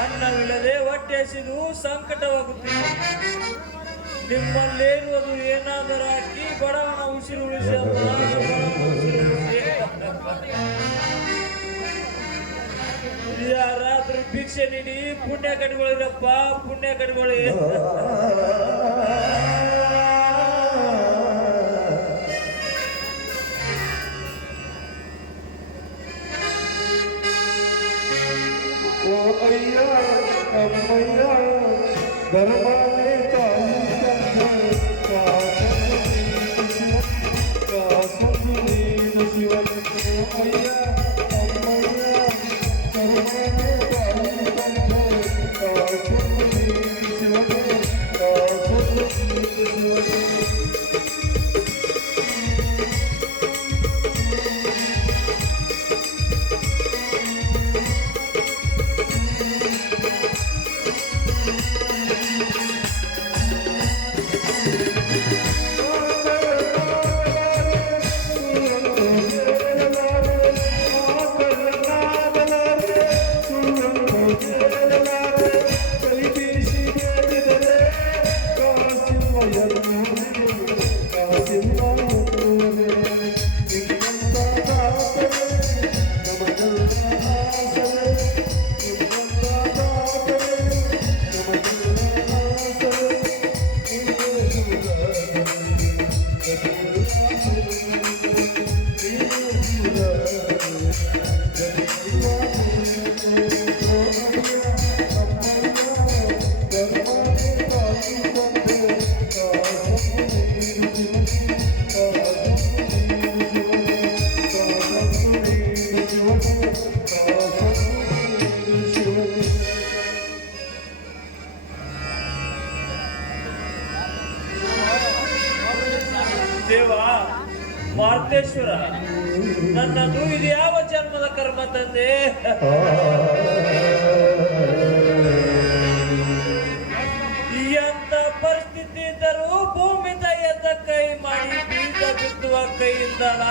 ಅನ್ನವಿಲ್ಲದೆ ಹೊಟ್ಟೆ ಹಸಿದು ಸಂಕಟವಾಗುತ್ತಿದೆ. ನಿಮ್ಮಲ್ಲಿರುವುದು ಏನಾದರೂ ಹಾಕಿ ಬಡವನ ಉಸಿರು ಉಳಿಸಿ ಅಮ್ಮ, ಬಡವನ ಉಸಿರು ಉಳಿಸಿ. ಯಾರಾದ್ರೂ ಭಿಕ್ಷೆ ನೀಡಿ ಪುಣ್ಯ ಕಟ್ಕೊಳ್ಳಿರಪ್ಪ ಪುಣ್ಯ ಕಟ್ಕೊಳ್ಳಿ ಮಾರ್ತೇಶ್ವರ ನನ್ನದು ಇದು ಯಾವ ಜನ್ಮದ ಕರ್ಮ ತಂದೆ? ಎಂತ ಪರಿಸ್ಥಿತಿ ಇದ್ದರೂ ಭೂಮಿ ಕೈ ಮಾಡಿ ಬೀಜ ಬಿತ್ತುವ ಕೈಯಿಂದಲ?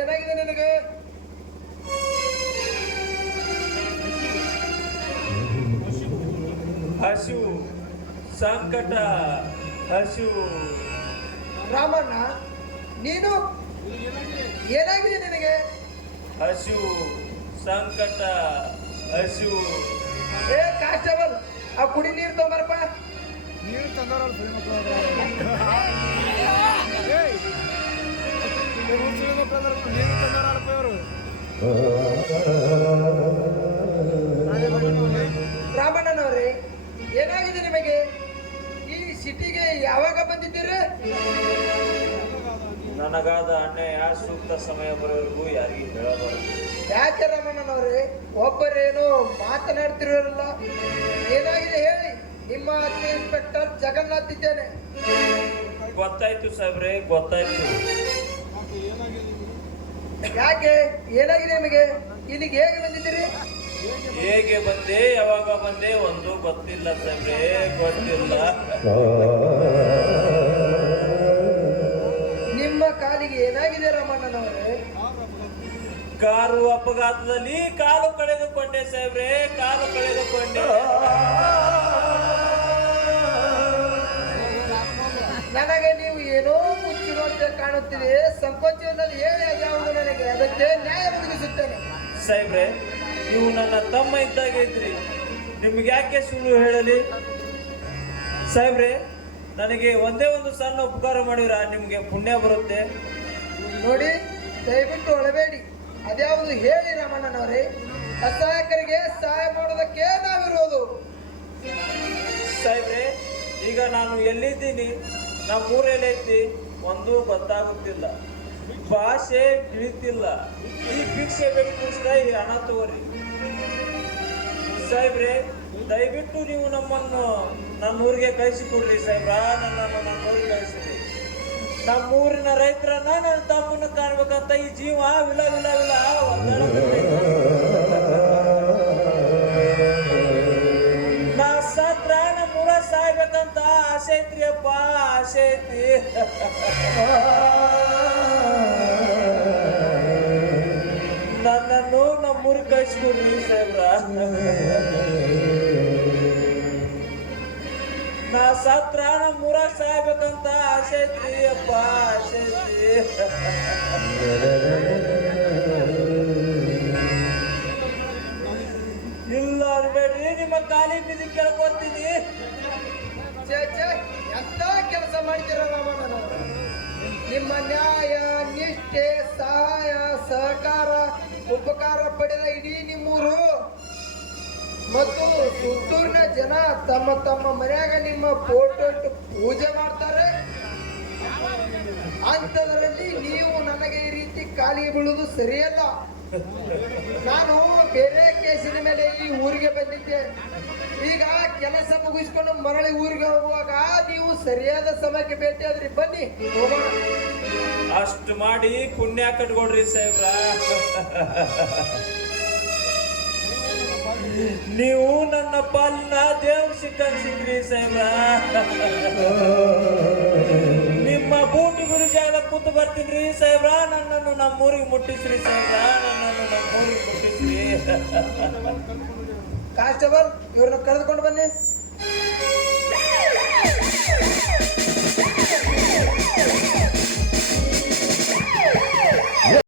ಏನಾಗಿದೆ ನಿನಗೆ? ಹಸು ಸಂಕಟ ಹಸು. ರಾಮಣ್ಣ ನೀನು? ಏನಾಗಿದೆ ನಿನಗೆ? ಹಸು ಸಂಕಟ ಹಸು. ಏ ಕಾಸ್ಟೇಬಲ್ ಆ ಕುಡಿ ನೀರು ತಗೊಂಬರಪ್ಪ. ನೀರು ತಂದವರಲ್ಲ ರಾಮಣ್ಣನವರೇ ಏನಾಗಿದೆ ನಿಮಗೆ? ಈ ಸಿಟಿಗೆ ಯಾವಾಗ ಬಂದಿದ್ದೀರಿ? ನನಗಾದ ಅನ್ಯಾಯ ಸೂಕ್ತ ಸಮಯ ಬರೋವರೆಗೂ ಯಾರಿಗೂ ಹೇಳಬಾರದು. ಯಾಕೆ ರಾಮಣ್ಣನವರೇ? ಒಬ್ಬರೇನು ಮಾತನಾಡ್ತಿರೋರಲ್ಲ. ಏನಾಗಿದೆ ಹೇಳಿ? ನಿಮ್ಮ ಅತ್ತೆ ಇನ್ಸ್ಪೆಕ್ಟರ್ ಜಗನ್ನಾಥ್ ಇದ್ದೇನೆ. ಗೊತ್ತಾಯ್ತು ಸಾಹೇಬ್ರೆ ಗೊತ್ತಾಯ್ತು. ಯಾಕೆ? ಏನಾಗಿದೆ ನಿಮಗೆ? ಇಲ್ಲಿಗೆ ಹೇಗೆ ಬಂದಿದ್ದೀರಿ? ಹೇಗೆ ಬಂದೆ? ಯಾವಾಗ ಬಂದೆ? ಒಂದು ಗೊತ್ತಿಲ್ಲ ತಂದೆ ಗೊತ್ತಿಲ್ಲ. ನಿಮ್ಮ ಕಾಲಿಗೆ ಏನಾಗಿದೆ ರಮಣ್ಣನವರೇ? ಕಾರು ಅಪಘಾತದಲ್ಲಿ ಕಾಲು ಕಳೆದುಕೊಂಡೆ ಸಾಹೇಬ್ರೆ ಕಾಲು ಕಳೆದುಕೊಂಡೆ. ನನಗೆ ಕಾಣುತ್ತಿದೆ. ಸಂಕೋಚದಲ್ಲಿ ಹೇಳಿ ಯಾವುದು ನನಗೆ ಅದಕ್ಕೆ ನ್ಯಾಯ ಒದಗಿಸುತ್ತೇನೆ. ಸಾಹೇಬ್ರೆ ನೀವು ನನ್ನ ತಮ್ಮ ಇದ್ದಾಗ ಇದ್ರಿ. ನಿಮ್ಗೆ ಯಾಕೆ ಸುಳ್ಳು ಹೇಳಲಿ? ಸಾಹೇಬ್ರೆ ನನಗೆ ಒಂದೇ ಒಂದು ಸಣ್ಣ ಉಪಕಾರ ಮಾಡಿದ್ರ ನಿಮ್ಗೆ ಪುಣ್ಯ ಬರುತ್ತೆ. ನೋಡಿ ದಯವಿಟ್ಟು ಒಳಬೇಡಿ ಅದ್ಯಾವುದು ಹೇಳಿ ರಾಮಣ್ಣನವರೇ ಅಸಹಾಯಕರಿಗೆ ಸಹಾಯ ಮಾಡೋದಕ್ಕೆ ನಾವಿರೋದು ಸಾಹೇಬ್ರೆ ಈಗ ನಾನು ಎಲ್ಲಿದ್ದೀನಿ? ನಮ್ಮ ಊರಲ್ಲೈತಿ ಒಂದು ಗೊತ್ತಾಗುತ್ತಿಲ್ಲ. ಭಾಷೆ ತಿಳಿತಿಲ್ಲ. ಈ ಭಿಕ್ಷೆ ಬೇಡಿಕೋಸ್ಕರ ಈ ಹಣ ತಗೋರಿ ಸಾಹೇಬ್ರೆ, ದಯವಿಟ್ಟು ನೀವು ನಮ್ಮನ್ನು ನಮ್ಮ ಊರಿಗೆ ಕಳಿಸಿಕೊಡ್ರಿ ಸಾಹೇಬ್ರ. ನನ್ನನ್ನು ನಮ್ಮ ಊರಿಗೆ ನಮ್ಮ ಊರಿನ ರೈತರನ್ನ ನನ್ನ ತಮ್ಮನ್ನು ಕಾಣ್ಬೇಕಂತ ಈ ಜೀವ ವಿಲ ವಿಲ ವಿಲ ನಾ ಸತ್ರ ಸಾಯ್ಬೇಕಂತ ಅಪ್ಪ ಆಸೆ ಐತಿ ನನ್ನನ್ನು ನಮ್ಮೂರಿಗೆ ಕಳಿಸ್ಕೊಡ್ರಿ ಸಾಹೇಬ್ರ. ನಾ ಸತ್ರ ನಮ್ಮೂರ ಸಾಯ್ಬೇಕಂತ ಆಸೆ ಅಪ್ಪ ಆಸೆ ಇಲ್ಲ ಅನ್ಬೇಡ್ರಿ, ನಿಮ್ಮ ಕಾಲಿ ಬಿದ್ದು ಕೇಳ್ಕೊತೀನಿ ಎಂತ ಕೆಲಸ ಮಾಡ್ತೀರ ನಿಮ್ಮ ನ್ಯಾಯ, ನಿಷ್ಠೆ, ಸಹಾಯ, ಸಹಕಾರ, ಉಪಕಾರ ಪಡೆದ ಇಡೀ ನಿಮ್ಮೂರು. ಮತ್ತು ಸುತ್ತೂರಿನ ಜನ ತಮ್ಮ ತಮ್ಮ ಮನ್ಯಾಗ ನಿಮ್ಮ ಫೋಟೋ ಪೂಜೆ ಮಾಡ್ತಾರೆ. ಅಂಥದ್ರಲ್ಲಿ ನೀವು ನನಗೆ ಈ ರೀತಿ ಕಾಲಿಗೆ ಬೀಳುವುದು ಸರಿಯಲ್ಲ. ನಾನು ಬೇರೆ ಕೇಸಿನ ಮೇಲೆ ಈ ಊರಿಗೆ ಬಂದಿದ್ದೆ. ಈಗ ಕೆಲಸ ಮುಗಿಸ್ಕೊಂಡು ಮರಳಿ ಊರಿಗೆ ಹೋಗುವಾಗ ನೀವು ಸರಿಯಾದ ಸಮಯಕ್ಕೆ ಭೇಟಿ ಆದ್ರಿ. ಬನ್ನಿ ಅಷ್ಟು ಮಾಡಿ ಪುಣ್ಯ ಕಟ್ಕೊಡ್ರಿ ಸಾಹೇಬ್ರ. ನೀವು ನನ್ನ ಪಾಲಿನ ದೇವ್ ಸಿಕ್ಕಂಗ್ ಸಿಕ್ರಿ ಸಾಹೇಬ್ರ. ನಿಮ್ಮ ಬೂಟಿ ಗುರುಜಾಗ ಕೂತು ಬರ್ತೀನಿ ಸಾಹೇಬ್ರ. ನಮ್ಮೂರಿಗೆ ಮುಟ್ಟಿಸ್ರಿ ಸರ್. ನಮ್ಮೂರಿಗೆ ಮುಟ್ಟಿಸ್ರಿ. ಕಾನ್ಸ್ಟೇಬಲ್ ಇವ್ರನ್ನ ಕರೆದುಕೊಂಡು ಬನ್ನಿ.